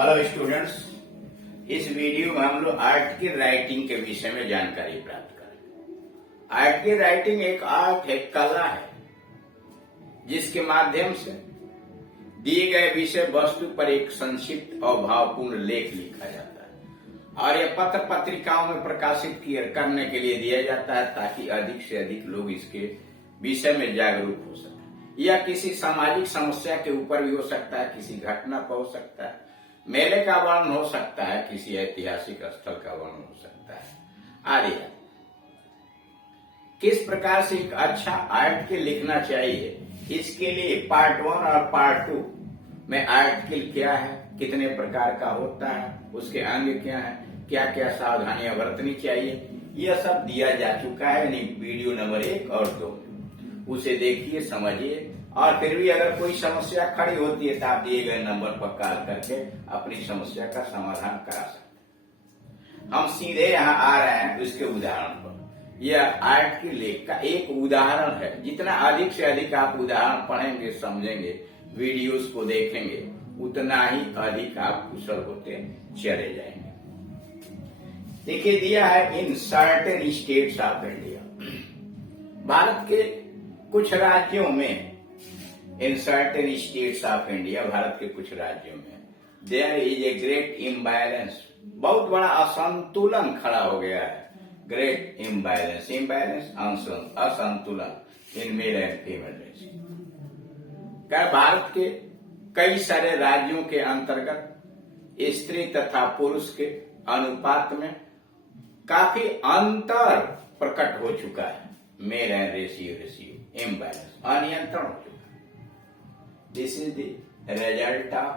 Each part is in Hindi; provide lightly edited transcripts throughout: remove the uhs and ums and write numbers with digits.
हेलो स्टूडेंट्स, इस वीडियो में हम लोग आर्ट की राइटिंग के विषय में जानकारी प्राप्त करेंगे। आर्ट की राइटिंग एक आर्ट है, कला है, जिसके माध्यम से दिए गए विषय वस्तु पर एक संक्षिप्त और भावपूर्ण लेख लिखा जाता है और यह पत्र पत्रिकाओं में प्रकाशित करने के लिए दिया जाता है ताकि अधिक से अधिक लोग इसके विषय में जागरूक हो सके। यह किसी सामाजिक समस्या के ऊपर भी हो सकता है, किसी घटना पर हो सकता है, मेले का वर्णन हो सकता है, किसी ऐतिहासिक स्थल का वर्णन हो सकता है आदि। किस प्रकार से एक अच्छा आर्टिकल लिखना चाहिए, इसके लिए पार्ट 1 और पार्ट 2 में आर्टिकल क्या है, कितने प्रकार का होता है, उसके अंग क्या है, क्या क्या सावधानियां बरतनी चाहिए, यह सब दिया जा चुका है। यानी वीडियो नंबर 1 और 2 उसे देखिए, समझिए, और फिर भी अगर कोई समस्या खड़ी होती है तो आप दिए गए नंबर पर कॉल करके अपनी समस्या का समाधान करा सकते हैं। हम सीधे यहाँ आ रहे हैं उसके उदाहरण पर। यह आर्ट की लेख का एक उदाहरण है। जितना अधिक से अधिक आप उदाहरण पढ़ेंगे, समझेंगे, वीडियोस को देखेंगे, उतना ही अधिक आप कुशल होते चले जाएंगे। देखिए, दिया है in certain states of India. भारत के कुछ राज्यों में, in certain states of India, भारत के कुछ राज्यों में there is a great imbalance, बहुत बड़ा असंतुलन खड़ा हो गया है। ग्रेट इम्बैलेंस, इम्बैलेंस असंतुलन in male and female ratio. Bharat के कई सारे राज्यों के अंतर्गत स्त्री तथा पुरुष के अनुपात में काफी अंतर प्रकट हो चुका है। मेल एंड रेशियो इम्बैलेंस, अनियंत्रण हो चुका है। This is the result of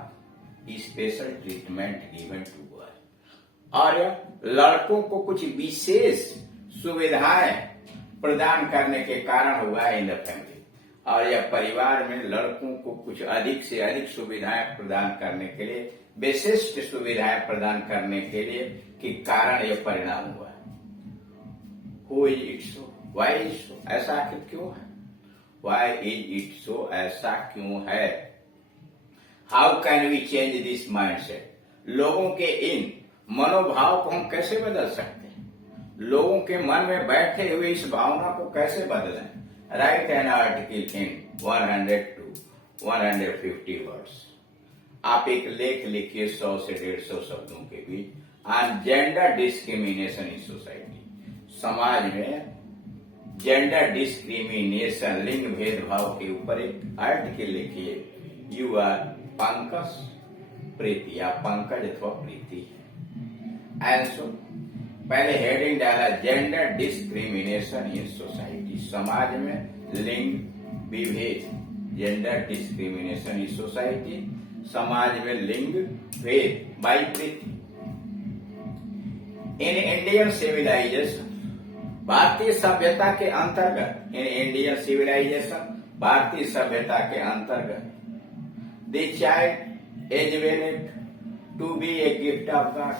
special treatment given to boys। और लड़कों को कुछ विशेष सुविधाएं प्रदान करने के कारण हुआ है इन द फैमिली। और यह परिवार में लड़कों को कुछ अधिक से अधिक सुविधाएं प्रदान करने के लिए, विशिष्ट सुविधाएं प्रदान करने के लिए के कारण यह परिणाम हुआ है। Who is it so? Why is so? ऐसा आखिर क्यों है? Why is it so? ऐसा क्यों है? How can we change this mindset? लोगों के इन मनोभाव को हम कैसे बदल सकते हैं? लोगों के मन में बैठे हुए इस भावना को कैसे बदलें? Write an article in 100 to 150 words। आप एक लेख लिखिए 100 से 150 शब्दों के बीच। On gender discrimination in society, समाज में जेंडर डिस्क्रिमिनेशन, लिंग भेदभाव के ऊपर एक आर्टिकल लिखिए। यू आर पंकज प्रीति, या पंकज अथवा प्रीति। एंसो पहले हेडिंग डाला, जेंडर डिस्क्रिमिनेशन इन सोसाइटी, समाज में लिंग विभेद, जेंडर डिस्क्रिमिनेशन इन सोसाइटी, समाज में लिंग भेद by Preeti. In Indian civilization, भारतीय सभ्यता के अंतर्गत, इन इंडियन सिविलाइजेशन, भारतीय सभ्यता के अंतर्गत, the child is wanted to be a gift of God,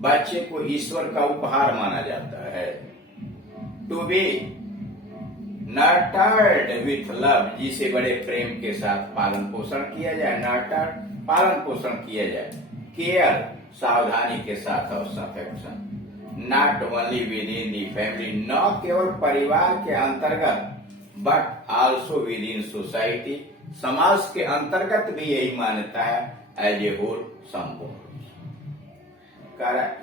बच्चे को ईश्वर का उपहार माना जाता है। To be nurtured with love, जिसे बड़े प्रेम के साथ पालन पोषण किया जाए। नर्टर्ड, पालन पोषण किया जाए। केयर, सावधानी के साथ, और affection, not only within the family, न केवल परिवार के अंतर्गत, but also within society, समाज के अंतर्गत भी यही मान्यता है, एज ए होल, संपूर्ण।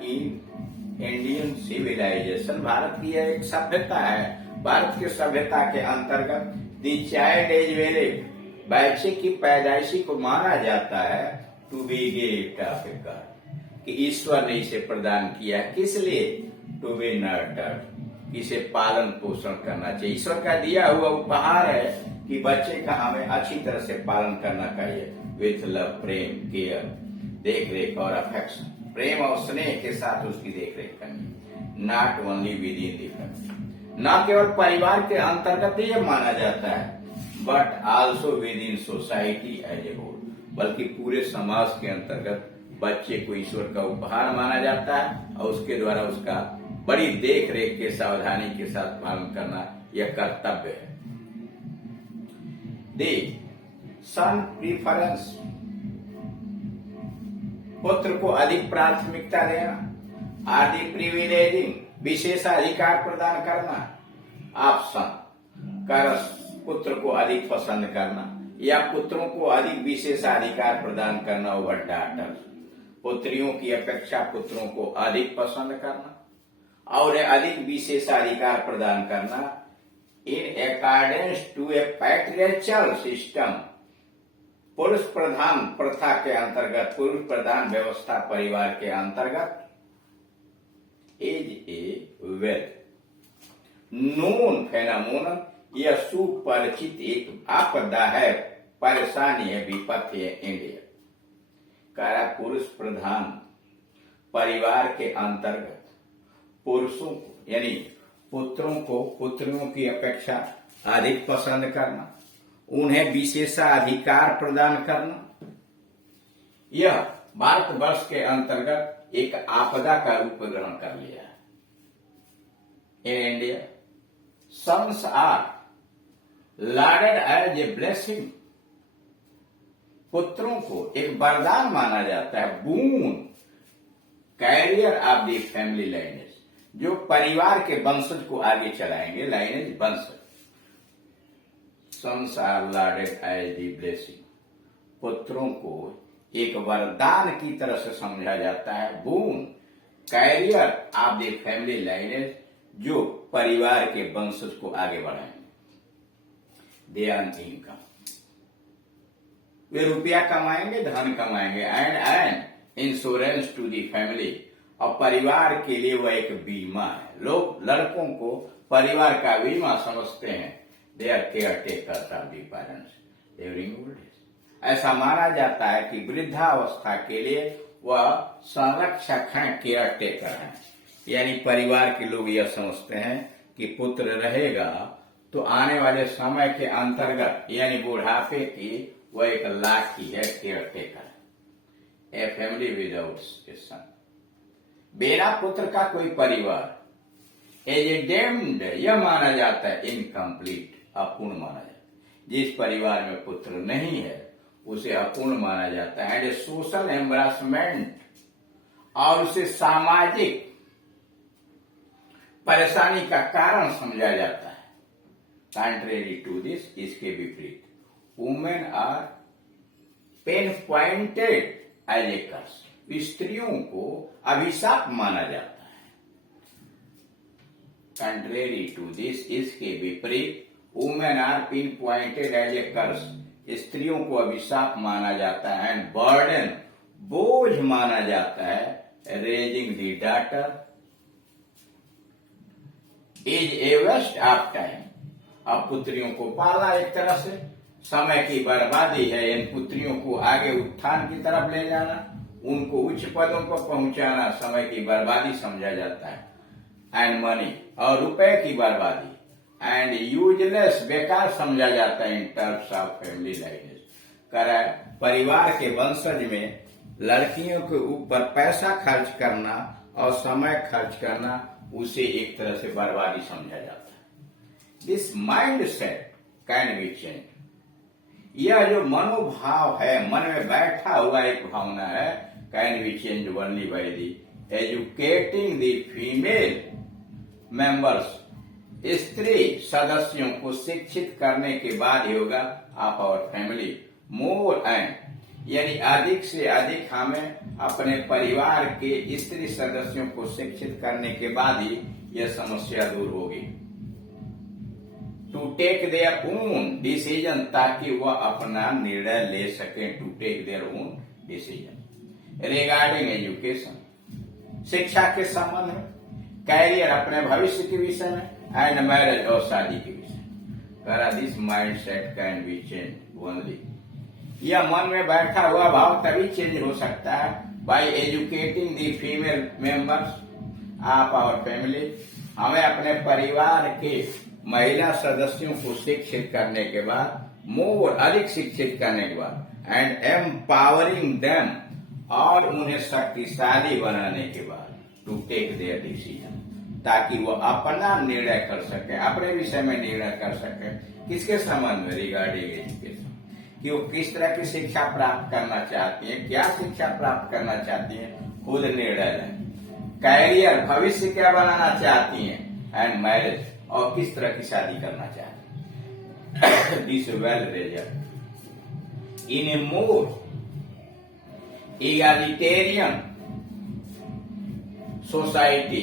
इन इंडियन सिविलाइजेशन, भारत की यह एक सभ्यता है। भारत की सभ्यता के अंतर्गत दी चाइल्ड एज वेलेड, बच्चे की पैदाइशी को माना जाता है to be gift of God, कि ईश्वर ने इसे प्रदान किया। किस लिए? टू बी नर्टर्ड, इसे पालन पोषण करना चाहिए। ईश्वर का दिया हुआ उपहार है कि बच्चे का हमें अच्छी तरह से पालन करना चाहिए। विथ लव, प्रेम, केयर, देख रेख और अफेक्शन, प्रेम और स्नेह के साथ उसकी देख रेख करनी। Not only within the family, न केवल परिवार के अंतर्गत यह माना जाता है, but also within society as a whole, बल्कि पूरे समाज के अंतर्गत बच्चे को ईश्वर का उपहार माना जाता है और उसके द्वारा उसका बड़ी देख रेख के, सावधानी के साथ पालन करना यह कर्तव्य है। दी सन प्रीफरेंस, पुत्र को अधिक प्राथमिकता देना, आदि प्रिविलेजिंग विशेषाधिकार प्रदान करना, ऑप्शन कर पुत्र को अधिक पसंद करना या पुत्रों को अधिक विशेषाधिकार प्रदान करना ओवर डॉटर्स, पुत्रियों की अपेक्षा पुत्रों को अधिक पसंद करना और अधिक विशेषाधिकार प्रदान करना in accordance to a patriarchal system, पुरुष प्रधान प्रथा के अंतर्गत, पुरुष प्रधान व्यवस्था परिवार के अंतर्गत, is a well known phenomenon, यह सुपरिचित एक आपदा है, परेशानी है, विपत्ति है इंडिया। कह पुरुष प्रधान परिवार के अंतर्गत पुरुषों को यानी पुत्रों को पुत्रियों की अपेक्षा अधिक पसंद करना, उन्हें विशेषाधिकार प्रदान करना, यह भारतवर्ष के अंतर्गत एक आपदा का रूप ग्रहण कर लिया है। In India sons are lauded as a blessing, पुत्रों को एक वरदान माना जाता है, boon carrier of the family lineage, जो परिवार के वंशज को आगे चलाएंगे, लाइनेज वंशज। Sons are lauded as the blessing, पुत्रों को एक वरदान की तरह से समझा जाता है, boon carrier of the family lineage, जो परिवार के वंशज को आगे बढ़ाएंगे। दे अर्न इनकम, वे रुपया कमाएंगे, धन कमाएंगे, and insurance to the family, और परिवार के लिए वह एक बीमा है। लोग लड़कों को परिवार का बीमा समझते हैं। They are caretakers of the parents during old age, ऐसा माना जाता है कि वृद्धावस्था के लिए वह संरक्षक हैं, केयर टेकर हैं। यानी परिवार के लोग यह समझते हैं कि पुत्र रहेगा तो आने वाले समय के अंतर्गत यानी बुढ़ापे की वह एक लाठी है, caretaker, a family without a son, बिना पुत्र का कोई परिवार एज ए डेम्ड, यह माना जाता है इनकम्प्लीट, अपूर्ण माना जाता है। जिस परिवार में पुत्र नहीं है उसे अपूर्ण माना जाता है, एंड सोशल एम्बरासमेंट, और उसे सामाजिक परेशानी का कारण समझा जाता है। कंट्रेरी टू दिस, इसके विपरीत, women are pinpointed as a curse, स्त्रियों को अभिशाप माना जाता है। कंट्रेरी टू दिस, इसके विपरीत, women are pinpointed as a curse, स्त्रियों को अभिशाप माना जाता है, एंड बर्डन, बोझ माना जाता है, raising the daughter is a waste of time, अब पुत्रियों को पाला एक तरह से समय की बर्बादी है। इन पुत्रियों को आगे उत्थान की तरफ ले जाना, उनको उच्च पदों पर पहुंचाना समय की बर्बादी समझा जाता है, एंड मनी, और रुपए की बर्बादी, एंड यूजलेस, बेकार समझा जाता है in terms of family lineage. कर परिवार के वंशज में लड़कियों के ऊपर पैसा खर्च करना और समय खर्च करना, उसे एक तरह से बर्बादी समझा जाता है। This mind set can be change, यह जो मनोभाव है, मन में बैठा हुआ एक भावना है, can be change only by the educating the female members, स्त्री सदस्यों को शिक्षित करने के बाद ही होगा of our family more, and यानी अधिक से अधिक हमें अपने परिवार के स्त्री सदस्यों को शिक्षित करने के बाद ही यह समस्या दूर होगी। To take their own decision, ताकि वह अपना निर्णय ले सके, to take their own decision regarding education, शिक्षा के संबंध में, कैरियर, अपने भविष्य के विषय में, एंड मैरिज, और शादी के विषय में। This mind set can be change only, यह मन में बैठा हुआ भाव तभी चेंज हो सकता है by educating the female members of our family, हमें अपने परिवार के महिला सदस्यों को शिक्षित करने के बाद, मोर, अधिक शिक्षित करने के बाद, एंड एम्पावरिंग देम, और उन्हें शक्तिशाली बनाने के बाद, टू टेक देयर डिसीजन, ताकि वो अपना निर्णय कर सके, अपने विषय में निर्णय कर सके, किसके संबंध में, रिगार्डिंग एजुकेशन, कि वो किस तरह की शिक्षा प्राप्त करना चाहती हैं, क्या शिक्षा प्राप्त करना चाहती हैं, खुद निर्णय लें। कैरियर, भविष्य क्या बनाना चाहती हैं, एंड मैरिज, और किस तरह की शादी करना चाहती हैं। This well result in A more egalitarian society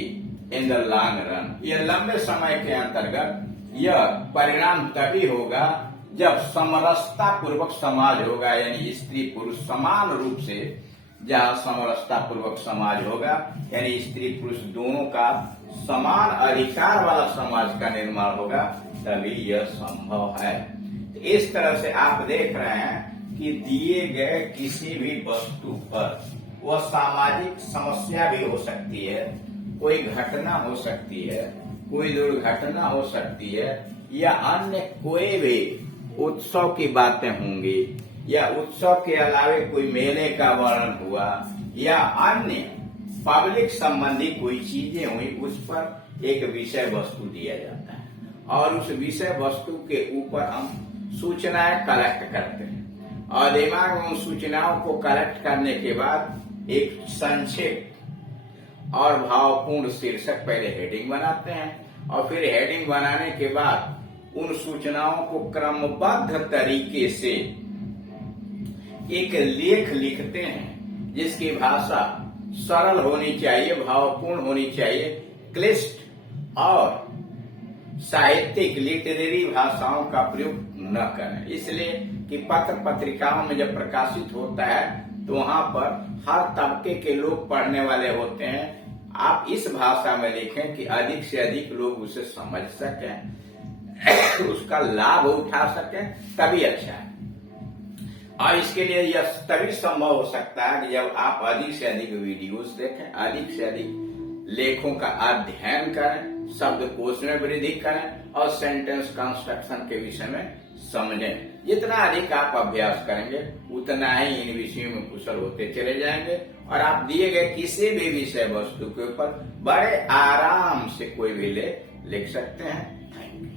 in the long run. यह लंबे समय के अंतर्गत यह परिणाम तभी होगा जब समरसता पूर्वक समाज होगा, यानी स्त्री पुरुष समान रूप से, जहां समरसता पूर्वक समाज होगा यानी स्त्री पुरुष दोनों का समान अधिकार वाला समाज का निर्माण होगा, तभी यह संभव है। इस तरह से आप देख रहे हैं कि दिए गए किसी भी वस्तु पर वह सामाजिक समस्या भी हो सकती है, कोई घटना हो सकती है, कोई दुर्घटना हो सकती है, या अन्य कोई भी उत्सव की बातें होंगी, या उत्सव के अलावे कोई मेले का वर्णन हुआ, या अन्य पब्लिक संबंधी कोई चीजें हुई, उस पर एक विषय वस्तु दिया जाता है और उस विषय वस्तु के ऊपर हम सूचनाएं कलेक्ट करते हैं और दिमाग में उन सूचनाओं को कलेक्ट करने के बाद एक संक्षिप्त और भावपूर्ण शीर्षक पहले हेडिंग बनाते हैं और फिर हेडिंग बनाने के बाद उन सूचनाओं को क्रमबद्ध तरीके से एक लेख लिखते हैं जिसकी भाषा सरल होनी चाहिए, भावपूर्ण होनी चाहिए, क्लिष्ट और साहित्यिक लिटरेरी भाषाओं का प्रयोग न करें। इसलिए कि पत्र पत्रिकाओं में जब प्रकाशित होता है तो वहां पर हर तबके के लोग पढ़ने वाले होते हैं। आप इस भाषा में लिखें कि अधिक से अधिक लोग उसे समझ सकें, उसका लाभ उठा सकें, तभी अच्छा है। और इसके लिए यह तभी संभव हो सकता है कि जब आप अधिक से अधिक वीडियोस देखें, अधिक से अधिक लेखों का अध्ययन करें, शब्दकोश में वृद्धि करें और सेंटेंस कंस्ट्रक्शन के विषय में समझें। जितना अधिक आप अभ्यास करेंगे उतना ही इन विषयों में कुशल होते चले जाएंगे और आप दिए गए किसी भी विषय वस्तु के ऊपर बड़े आराम से कोई भी लिख सकते हैं। Thank you.